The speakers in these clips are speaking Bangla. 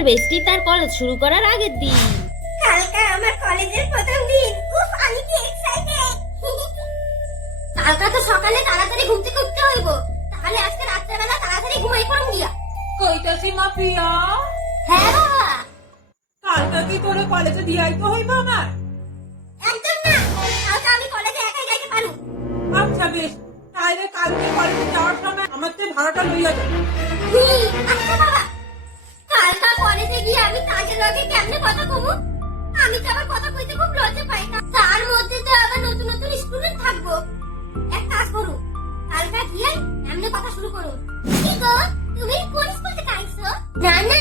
আমার বেস্টি তার কলেজ শুরু করার আগের দিন। কালকে আমার কলেজের প্রথম দিন। উফ আমি কি এক্সাইটেড কালকে তো সকালে তাড়াতাড়ি ঘুম থেকে উঠতে হইব। তাহলে আজকে রাত্রেবেলা তাড়াতাড়ি ঘুমাই গিয়া। কইতাছি মা প্রিয়া। হ্যাঁ বাবা। কালকে কি তোরে কলেজে দিয়াইতে হইব আমার? একদম না। কালকে আমি কলেজে একাই যাইতে পারু। আচ্ছা বেশ। তাইলে কালকে কলেজে যাওয়ার সময় আমার তো ভাড়াটা লইয়া যাবে লগে কেমনে কথা কমু? আমি তো আবার কথা কইতে খুব লজ্জা পাই। তার মধ্যে তো আবার নতুন নতুন স্টুডেন্ট থাকব। এক কাজ করো কালকা গিয়ে এমনি কথা শুরু করো। কি গো, তুমি কোন স্কুল থেকে আইছো? না না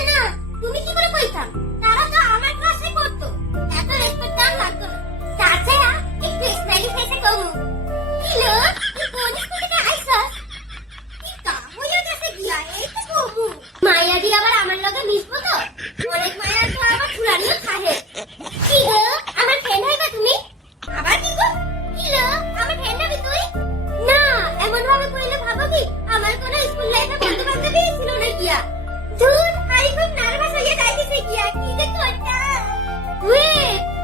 ধুর আমি খুব নার্ভাস হয়ে যাইতেছে কিয়া কি যে করতাম? ওয়ে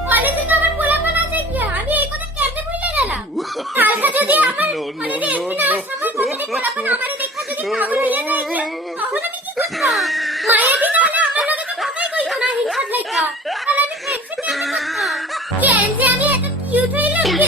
কলেজে তো আমার পোলাপান আছে কিয়া আমি এই কথা কেমনে ভুলে গেলাম? কালকে যদি আমার কলেজে এসপি না আসার কলেজে পোলাপান আমারে দেখা যদি পাগল হয়ে যায় তখন আমি কি করতাম? মায়া দি তাহলে আমার লগে তো কথাই কইতো না হিংসার লাইকা তাহলে আমি ফ্রেন্ডশিপ কেমনে করতাম? কেন যে আমি এত কিউট হইলাম কে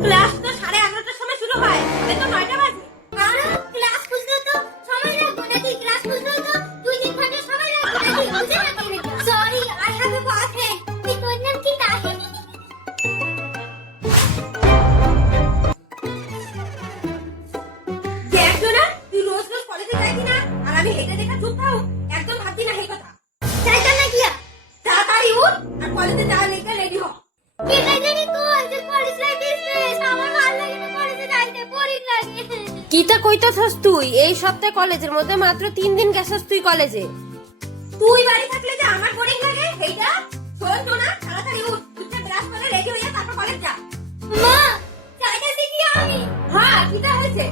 ক্লাস তো সাড়ে এগারোটার সময় শুরু হয়। তাহলে তো নয়টা বাজে। ক্লাস খুলতে তো সময় লাগবে নাকি? ক্লাস খুলতে তো দুই তিন ঘণ্টা সময় লাগবে নাকি? বুঝে নাকি sorry I have a boyfriend তুই তোর নাম কি তাহে দেখছ না তুই রোজ রোজ কলেজে যাইতি না আর আমি হেঁটে দেখা চুপ থাও কিতা কইতাছস তুই? এই সপ্তাহে কলেজের মধ্যে মাত্র তিন দিন গেছস তুই কলেজে। তুই বাড়ি থাকলে যে আমার বোরিং লাগে? এইটা শোন না তাড়াতাড়ি উঠ। তুই ব্রাশ করে রেডি হইয়া তারপর কলেজ যা। মা চাইতাছি কি আমি? হ্যাঁ কিতা হয়েছে।